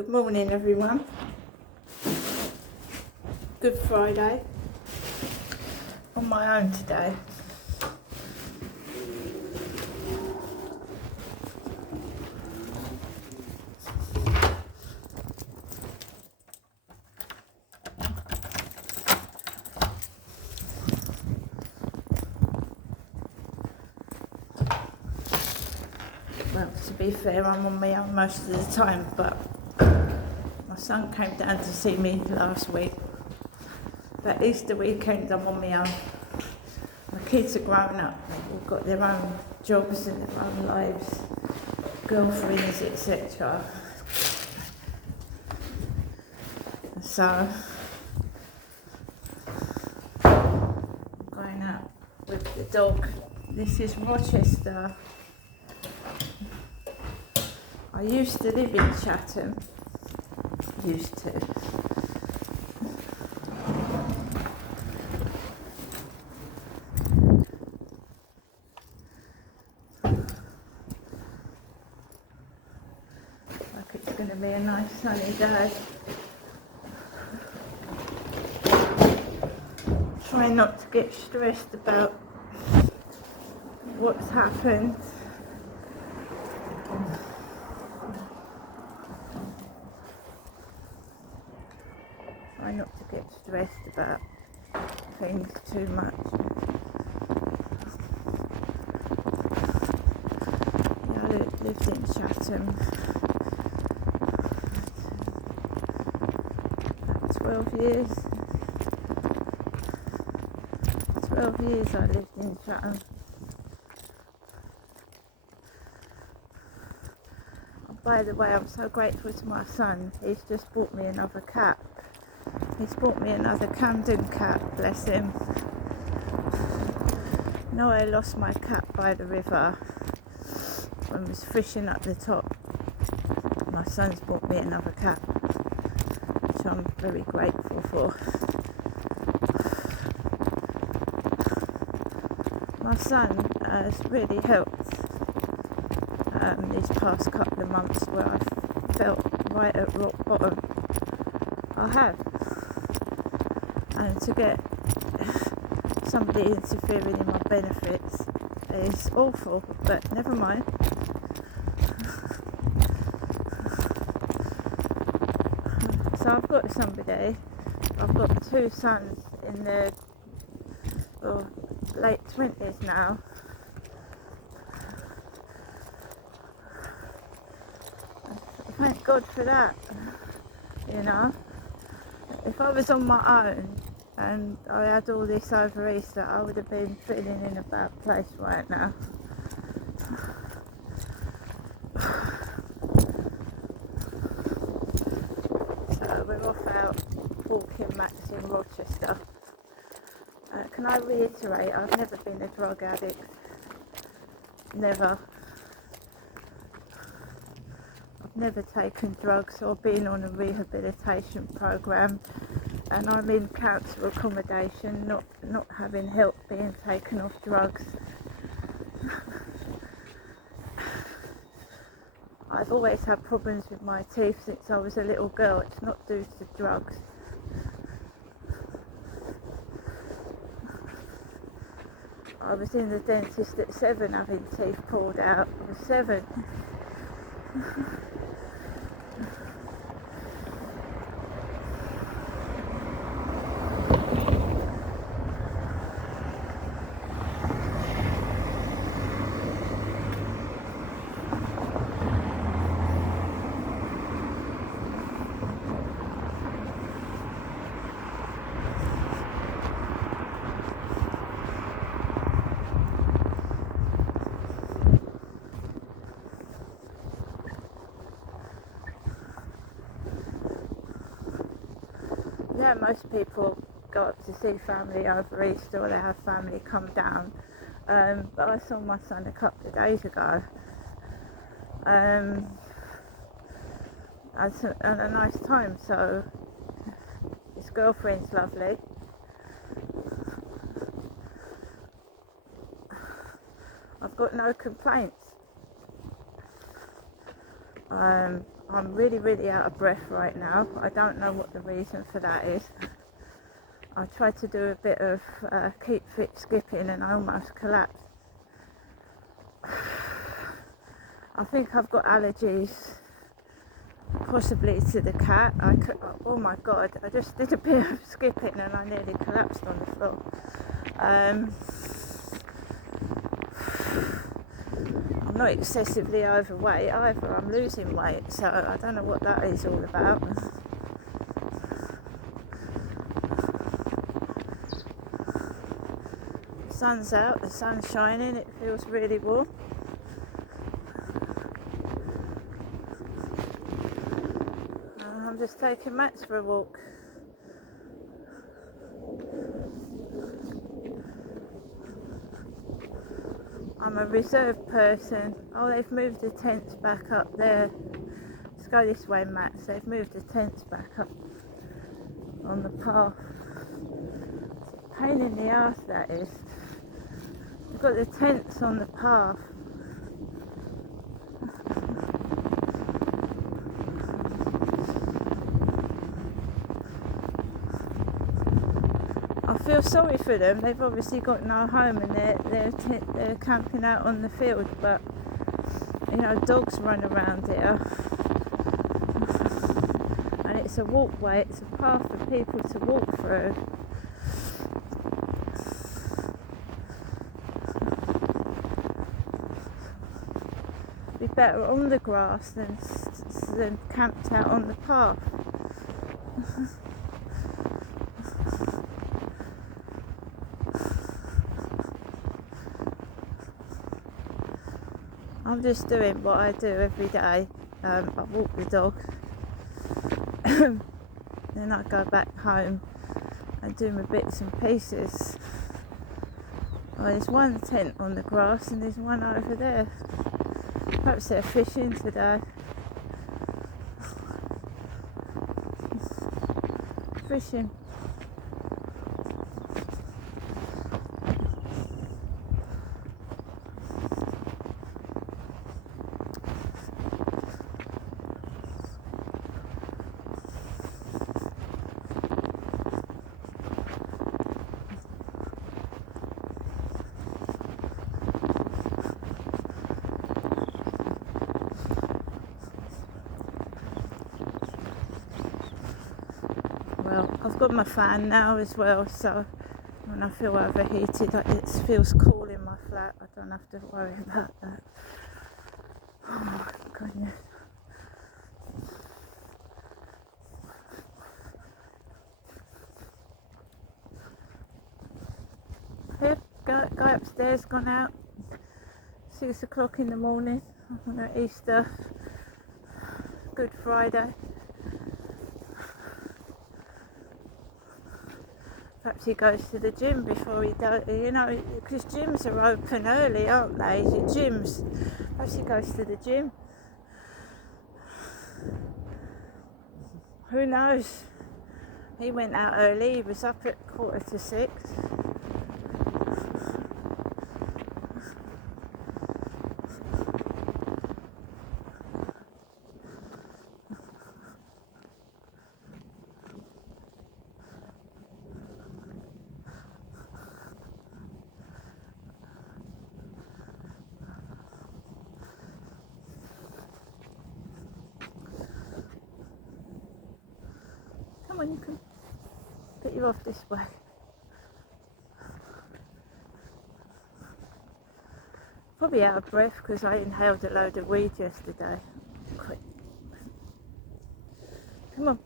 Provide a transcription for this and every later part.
Good morning, everyone. Good Friday. On my own today. Well, to be fair, I'm on my own most of the time, but my son came down to see me last week. But Easter weekend, I'm on my own. My kids are grown up, they've all got their own jobs and their own lives, girlfriends, etc. So, I'm going out with the dog. This is Rochester. I used to live in Chatham. Used to. Like it's going to be a nice sunny day. Try not to get stressed about what's happened. Try not to get stressed about things too much. Yeah, I lived in Chatham 12 years. 12 years I lived in Chatham. By the way, I'm so grateful to my son. He's just bought me another cat. He's bought me another Camden cat, bless him. You know, I lost my cat by the river when I was fishing up the top. My son's bought me another cat, which I'm very grateful for. My son has really helped these past couple of months where I felt right at rock bottom. I have. And to get somebody interfering in my benefits is awful, but never mind. So I've got somebody, I've got two sons in their late 20s now. Thank God for that, you know. If I was on my own and I had all this over Easter, I would have been feeling in a bad place right now. So we're off out walking Max in Rochester. Can I reiterate, I've never been a drug addict. Never. I've never taken drugs or been on a rehabilitation program, and I'm in council accommodation, not having help being taken off drugs. I've always had problems with my teeth since I was a little girl. It's not due to drugs. I was in the dentist at 7 having teeth pulled out. I was 7. Yeah, most people go up to see family over Easter, or they have family come down. But I saw my son a couple of days ago. And a nice time, so his girlfriend's lovely. I've got no complaints. I'm really, really out of breath right now. I don't know what the reason for that is. I tried to do a bit of keep fit skipping and I almost collapsed. I think I've got allergies, possibly to the cat. Oh my god, I just did a bit of skipping and I nearly collapsed on the floor. I'm not excessively overweight either, I'm losing weight, so I don't know what that is all about. The sun's out, the sun's shining, it feels really warm. I'm just taking Max for a walk. I'm a reserved person. Oh, they've moved the tents back up there. Let's go this way, Max. They've moved the tents back up on the path. Pain in the ass, that is. We've got the tents on the path. I feel sorry for them. They've obviously got no home and they're camping out on the field, but you know, dogs run around here and it's a walkway, it's a path for people to walk through. Be better on the grass than camped out on the path. I'm just doing what I do every day. I walk the dog, then I go back home and do my bits and pieces. Oh, there's one tent on the grass and there's one over there. Perhaps they're fishing today. Fishing. Well, I've got my fan now as well, so when I feel overheated, it feels cool in my flat. I don't have to worry about that. Oh my goodness. Yep, guy upstairs, gone out. 6 o'clock in the morning on Easter, Good Friday. Perhaps he goes to the gym before he does, you know, because gyms are open early, aren't they? Gyms. Perhaps he goes to the gym. Who knows? He went out early, he was up at 5:45. Come on, you can get you off this way. Probably out of breath because I inhaled a load of weed yesterday. Quick. Come on.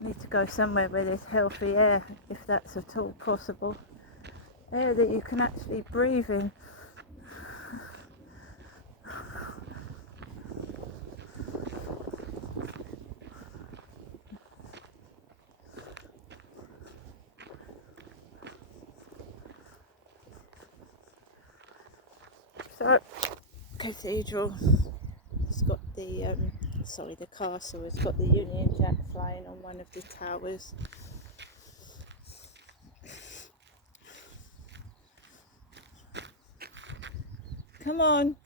Need to go somewhere where there's healthy air, if that's at all possible. Air that you can actually breathe in. So, cathedral, it's got the, the castle, it's got the Union Jack flying on one of the towers. Come on.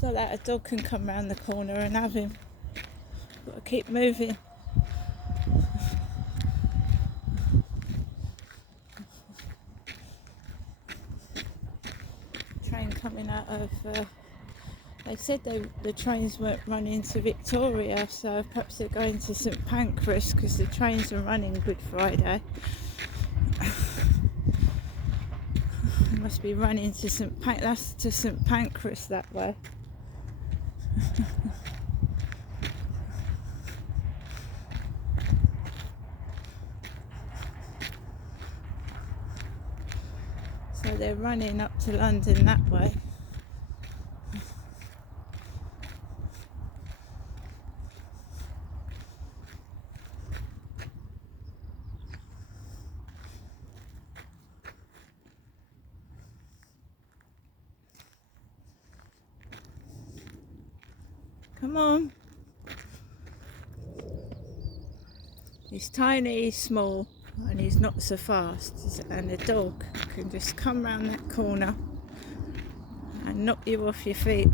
So that a dog can come round the corner and have him. Got to keep moving. Train coming out of. They said the trains weren't running to Victoria, so perhaps they're going to St Pancras because the trains are running Good Friday. They must be running to that's to St Pancras that way. So they're running up to London that way. Come on. He's tiny, he's small, and he's not so fast. And the dog can just come round that corner and knock you off your feet.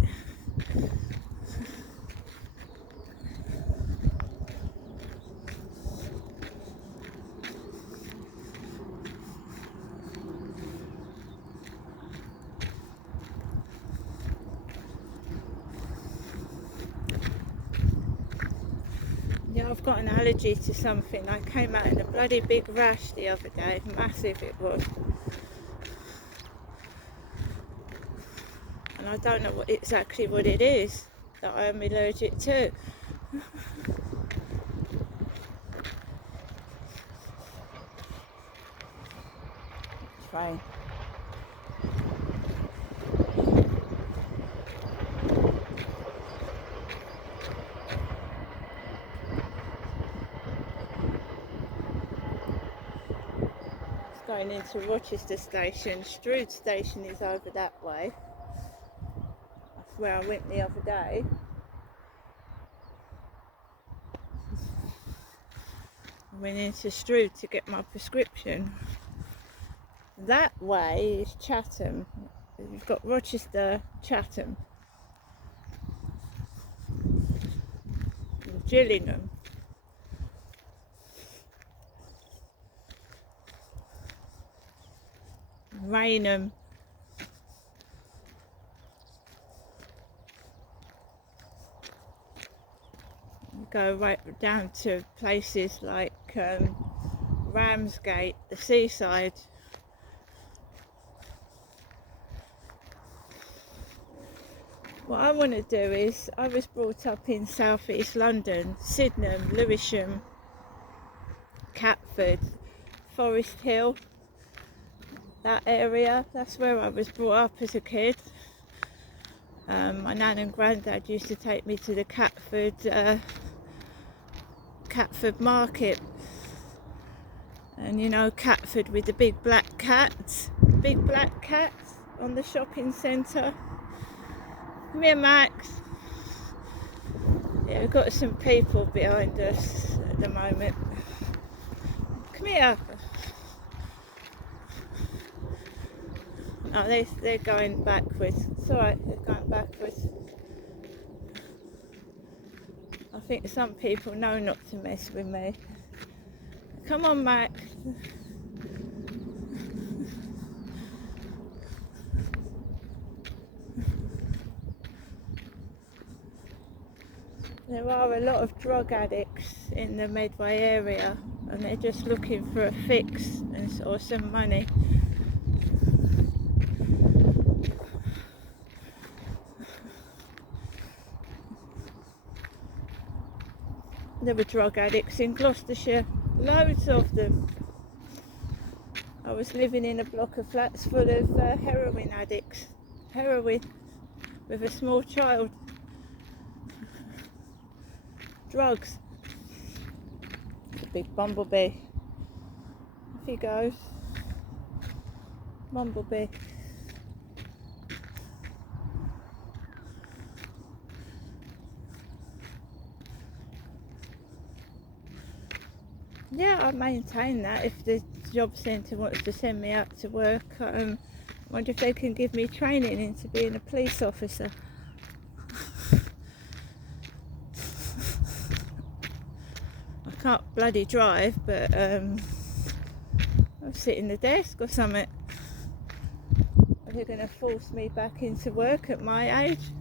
Yeah, I've got an allergy to something. I came out in a bloody big rash the other day, massive it was. And I don't know exactly what it is that I am allergic to. Train. Going into Rochester station. Strood station is over that way. That's where I went the other day. I went into Strood to get my prescription. That way is Chatham. You've got Rochester, Chatham, Gillingham. Rainham. Go right down to places like Ramsgate, the seaside. What I want to do is, I was brought up in South East London, Sydenham, Lewisham, Catford, Forest Hill, that area. That's where I was brought up as a kid. My nan and granddad used to take me to the Catford market. And you know, Catford with the big black cats on the shopping centre. Come here, Max. Yeah, we've got some people behind us at the moment. Come here. No, they're going backwards. It's alright, they're going backwards. I think some people know not to mess with me. Come on, Max. There are a lot of drug addicts in the Medway area, and they're just looking for a fix or some money. There were drug addicts in Gloucestershire, loads of them. I was living in a block of flats full of heroin addicts, heroin, with a small child. Drugs. The big bumblebee. Off he goes. Bumblebee. Yeah, I maintain that if the job centre wants to send me out to work, Wonder if they can give me training into being a police officer. I can't bloody drive, but I'll sit in the desk or something. Are they going to force me back into work at my age?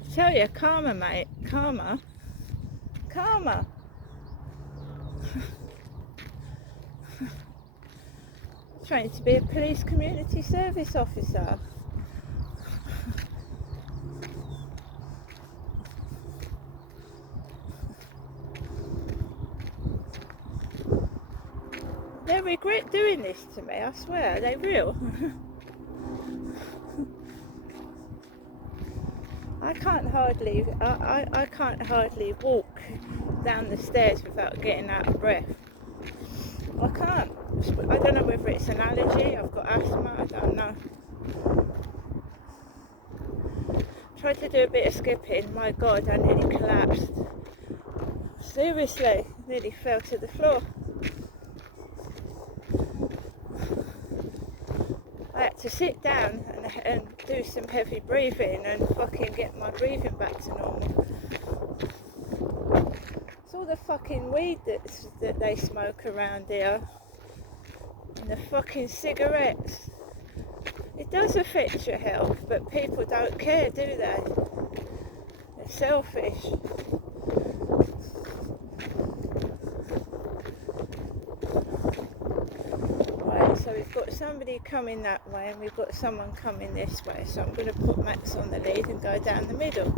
I tell you, karma, mate, karma. Trying to be a police community service officer. They regret doing this to me, I swear, they will. I can't hardly walk down the stairs without getting out of breath. I can't. I don't know whether it's an allergy, I've got asthma, I don't know. Tried to do a bit of skipping, my God, I nearly collapsed. Seriously, nearly fell to the floor. I had to sit down and do some heavy breathing and fucking get my breathing back to normal. It's all the fucking weed that they smoke around here. And the fucking cigarettes. It does affect your health, but people don't care, do they? They're selfish. Right, so we've got somebody coming that way and we've got someone coming this way. So I'm going to put Max on the lead and go down the middle.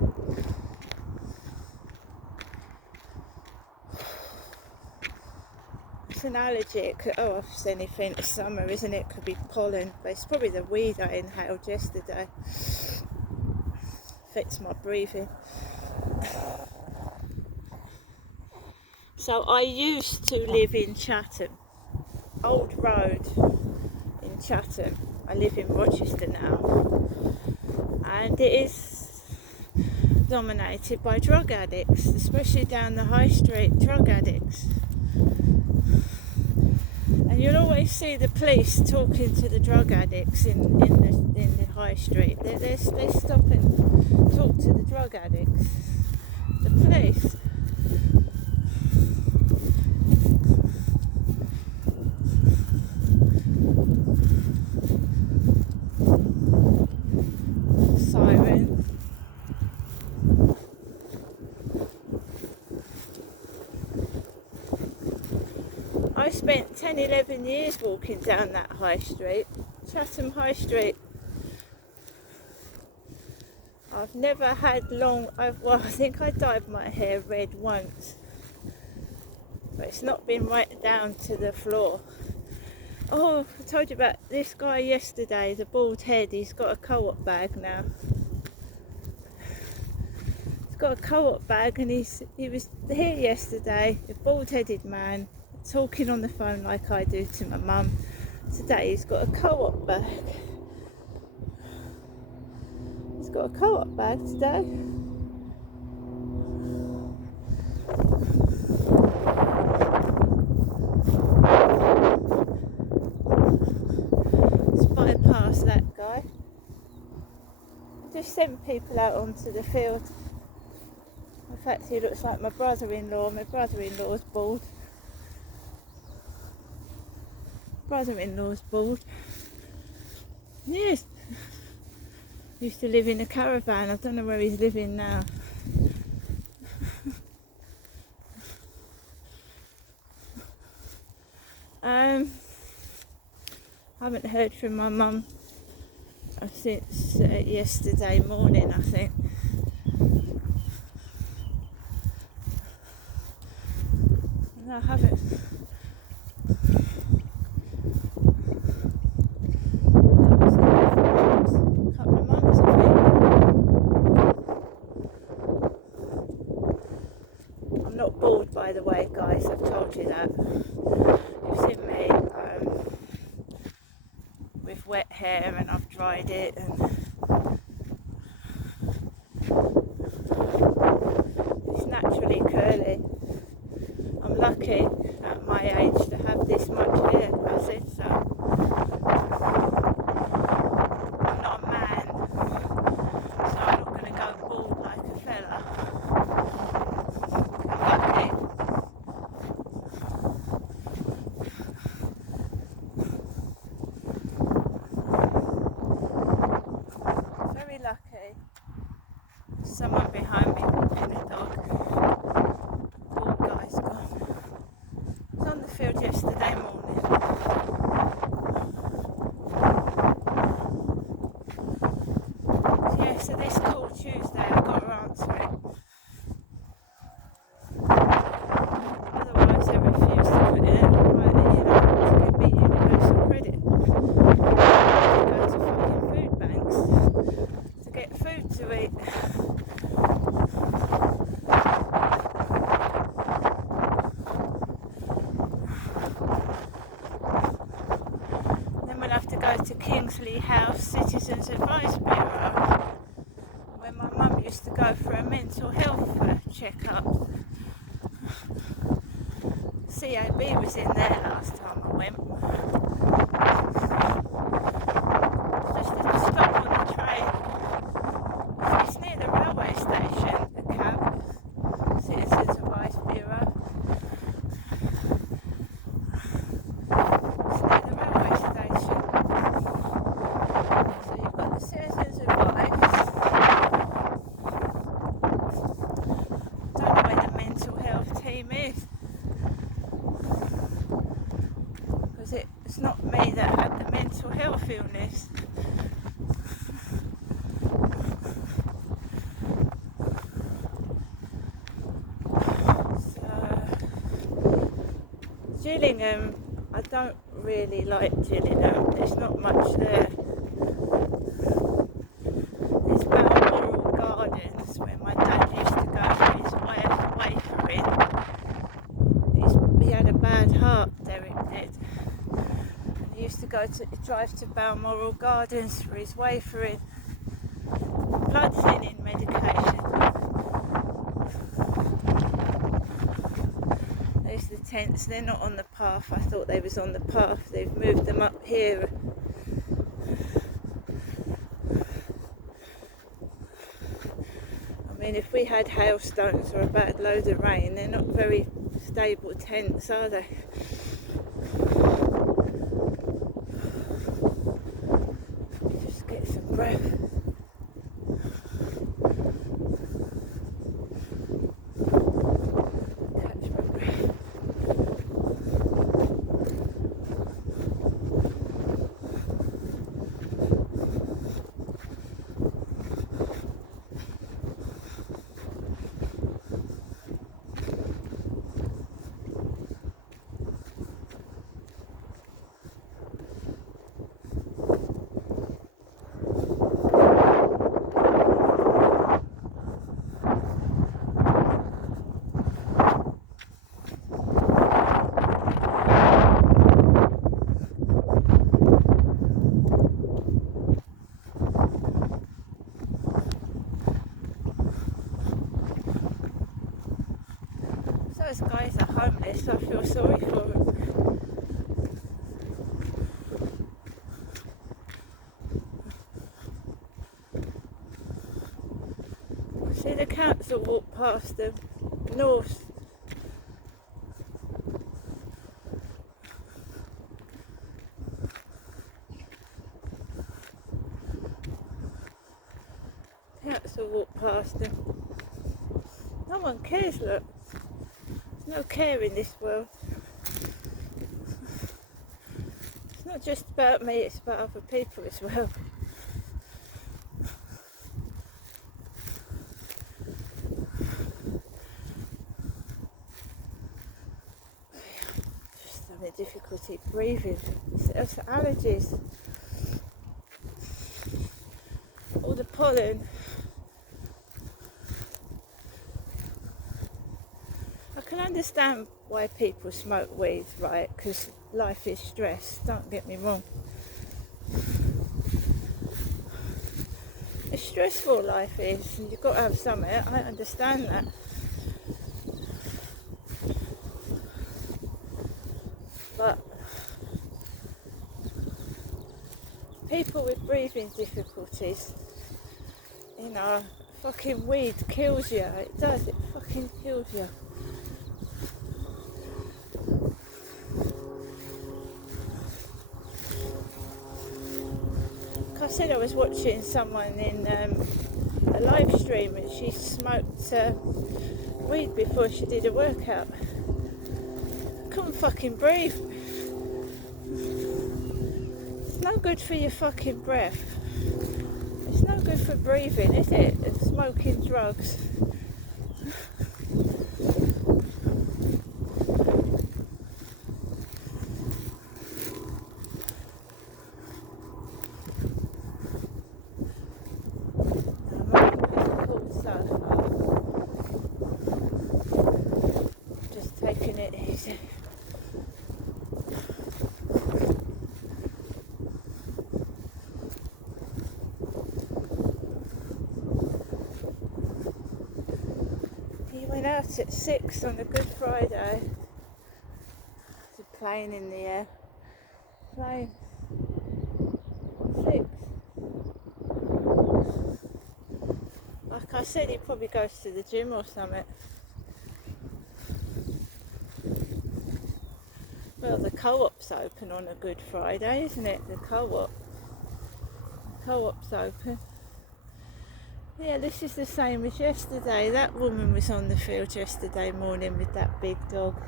It's an allergy. It could, it's anything. It's summer, isn't it? It could be pollen, but it's probably the weed I inhaled yesterday. Affects my breathing. So I used to live in Chatham, Old Road in Chatham. I live in Rochester now, and it is dominated by drug addicts, especially down the high street. Drug addicts. And you'll always see the police talking to the drug addicts in the high street. They stop and talk to the drug addicts. The police. Siren. I spent 10-11 years walking down that high street, Chatham High Street. I've never had I think I dyed my hair red once, but it's not been right down to the floor. Oh, I told you about this guy yesterday, the bald head. He's got a co-op bag now. He's got a co-op bag, and he was here yesterday, a bald-headed man, talking on the phone like I do to my mum. Today he's got a co-op bag. He's got a co-op bag today. Let's bypass that guy. Just send people out onto the field. In fact, he looks like my brother-in-law. My brother-in-law's bald. Brother-in-law's bald. Yes. Used to live in a caravan. I don't know where he's living now. Haven't heard from my mum since yesterday morning, I think. No, I haven't. I'm not bald, by the way, guys. I've told you that. You've seen me with wet hair, and I've dried it, and it's naturally curly. lucky at my age to have this much hair. I said so. I'm not a man, so I'm not going to go bald like a fella. Lucky. Very lucky. Someone behind me walking a dog. Bald guy's gone. I was on the field yesterday morning. Yeah, so this call Tuesday, I've got to answer it. Otherwise, they refuse to put it right, to give me universal credit. I have to go to fucking food banks to get food to eat. Then we'll have to go to Kingsley House Citizens Advice Bureau, where my mum used to go for a mental health check-up. CAB was in there last time I went. Just a stop on the train. It's near the railway station, the cab, Citizens Advice Bureau. It's near the railway station. So you've got the Citizens Advice. Don't know where the mental health team is. Because it's not me that had the mental health illness. Gillingham, I don't really like Gillingham. There's not much there. There's Balmoral Gardens, where my dad used to go for his wafering. He had a bad heart, Derek did. And he used to drive to Balmoral Gardens for his wafering. Blood thinning medication. There's the tents, they're not on the path. I thought they was on the path. They've moved them up here. I mean, if we had hailstones or a bad load of rain, they're not very stable tents, are they? Just get some breath. Catch my breath. Those guys are homeless, I feel sorry for them. I see the council walk past them, north. Council walk past them. No one cares, look. There's no care in this world. It's not just about me, it's about other people as well. Just having difficulty breathing. It's allergies. All the pollen. I can understand why people smoke weed, right? Because life is stress, don't get me wrong. It's stressful, life is, and you've got to have something. I understand that. people with breathing difficulties, you know, fucking weed kills you. It does, it fucking kills you. I said I was watching someone in a live stream and she smoked weed before she did a workout. Couldn't fucking breathe. It's no good for your fucking breath. It's no good for breathing, is it? It's smoking drugs. Just taking it easy. He went out at 6 on a Good Friday. There's a plane in the air. Plane. 6. Like I said, he probably goes to the gym or something. Well, the co-op's open on a Good Friday, isn't it? The co-op. Co-op's open. Yeah, this is the same as yesterday. That woman was on the field yesterday morning with that big dog.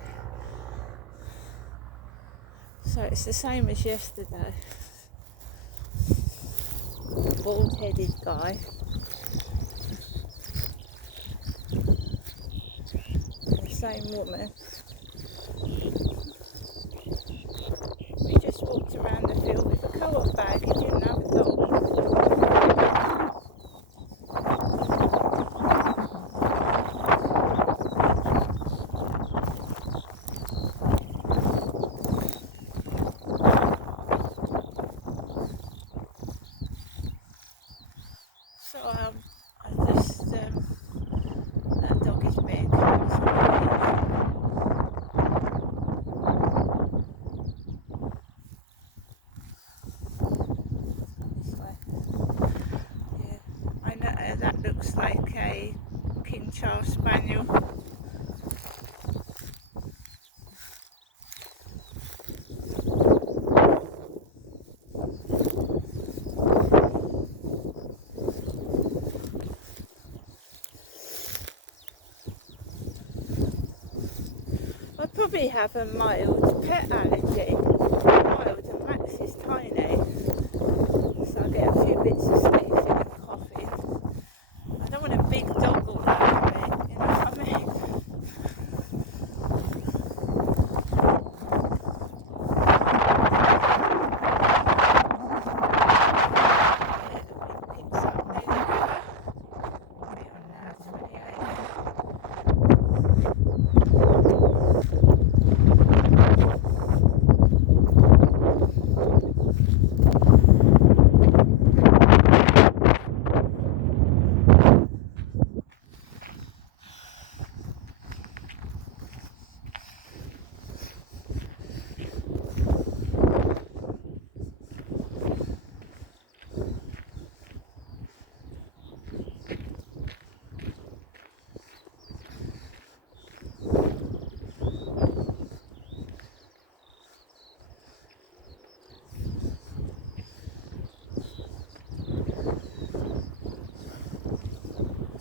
So it's the same as yesterday. Bald-headed guy. And the same woman. We just walked around the field with a co-op bag. He didn't have a dog. So I just that dog is big. This way. Yeah, I know that looks like a King Charles Spaniel. I probably have a mild pet allergy. Mild, and Max is tiny, so I get a few bits of sneezing and coughing. I don't want a big dog all over me, you know what I mean?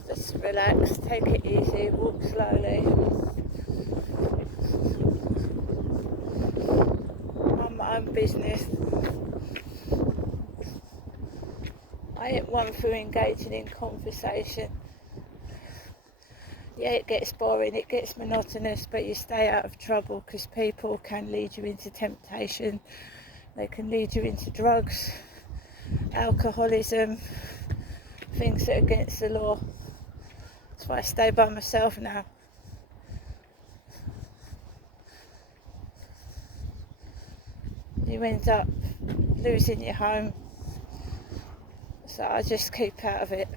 Just relax, take it easy, walk slowly. Mind my own business. I ain't one for engaging in conversation. Yeah, it gets boring, it gets monotonous, but you stay out of trouble because people can lead you into temptation. They can lead you into drugs, alcoholism, things that are against the law. That's why I stay by myself now. You end up losing your home. So I just keep out of it.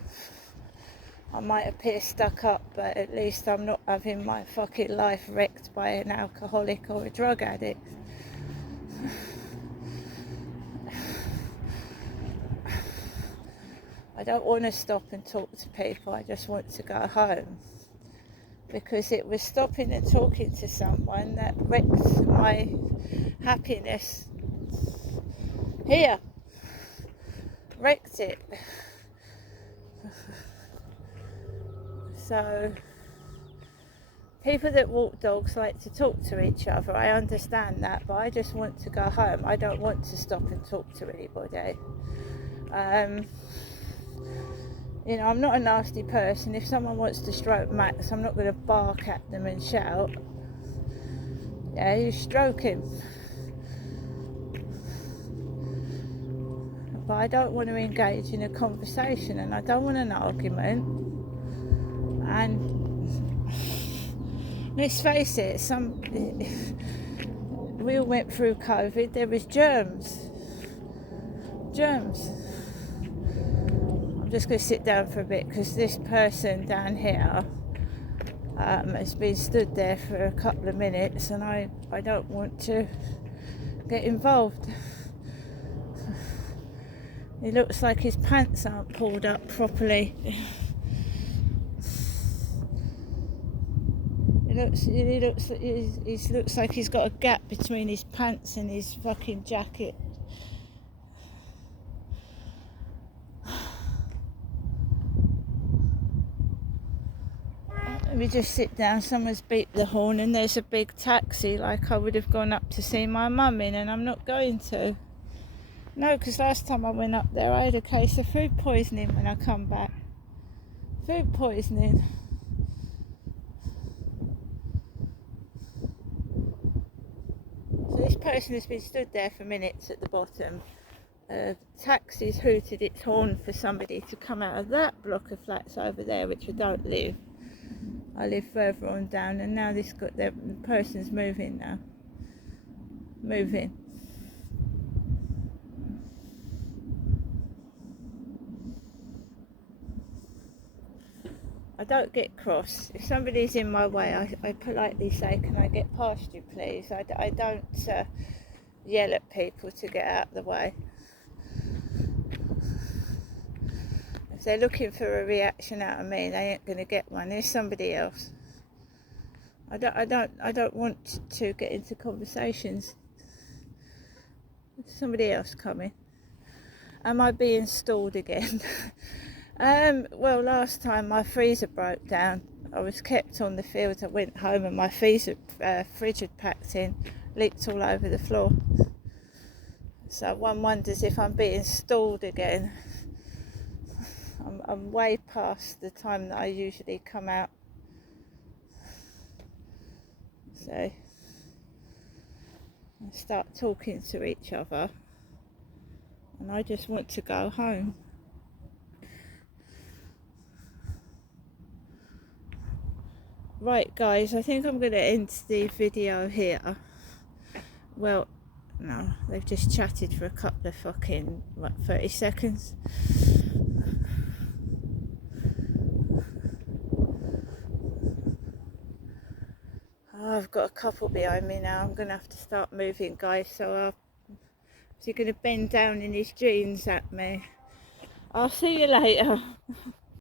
I might appear stuck up, but at least I'm not having my fucking life wrecked by an alcoholic or a drug addict. I don't want to stop and talk to people, I just want to go home. Because it was stopping and talking to someone that wrecked my happiness here. Wrecked it. So, people that walk dogs like to talk to each other, I understand that, but I just want to go home. I don't want to stop and talk to anybody. You know, I'm not a nasty person. If someone wants to stroke Max, I'm not going to bark at them and shout. Yeah, you stroke him. But I don't want to engage in a conversation, and I don't want an argument. And let's face it, we all went through COVID, there was germs. I'm just going to sit down for a bit because this person down here has been stood there for a couple of minutes, and I don't want to get involved. He looks like his pants aren't pulled up properly. He looks like he's got a gap between his pants and his fucking jacket. Let me just sit down. Someone's beeped the horn and there's a big taxi, like I would have gone up to see my mum in, and I'm not going to. No, because last time I went up there I had a case of food poisoning when I come back. Food poisoning. So this person has been stood there for minutes at the bottom. Taxi's hooted its horn for somebody to come out of that block of flats over there, which I don't live. I live further on down, and now the person's moving now. Moving. I don't get cross. If somebody's in my way, I politely say, can I get past you please? I don't yell at people to get out of the way. If they're looking for a reaction out of me, they ain't going to get one. There's somebody else. I don't want to get into conversations. Somebody else coming. Am I being stalled again? Well, last time my freezer broke down. I was kept on the field. I went home and my fridge had packed in, leaked all over the floor. So one wonders if I'm being stalled again. I'm way past the time that I usually come out. So I start talking to each other, and I just want to go home. Right guys, I think I'm going to end the video here. Well, no, they've just chatted for a couple of fucking 30 seconds. Oh, I've got a couple behind me now. I'm going to have to start moving, guys. So he's going to bend down in his jeans at me. I'll see you later.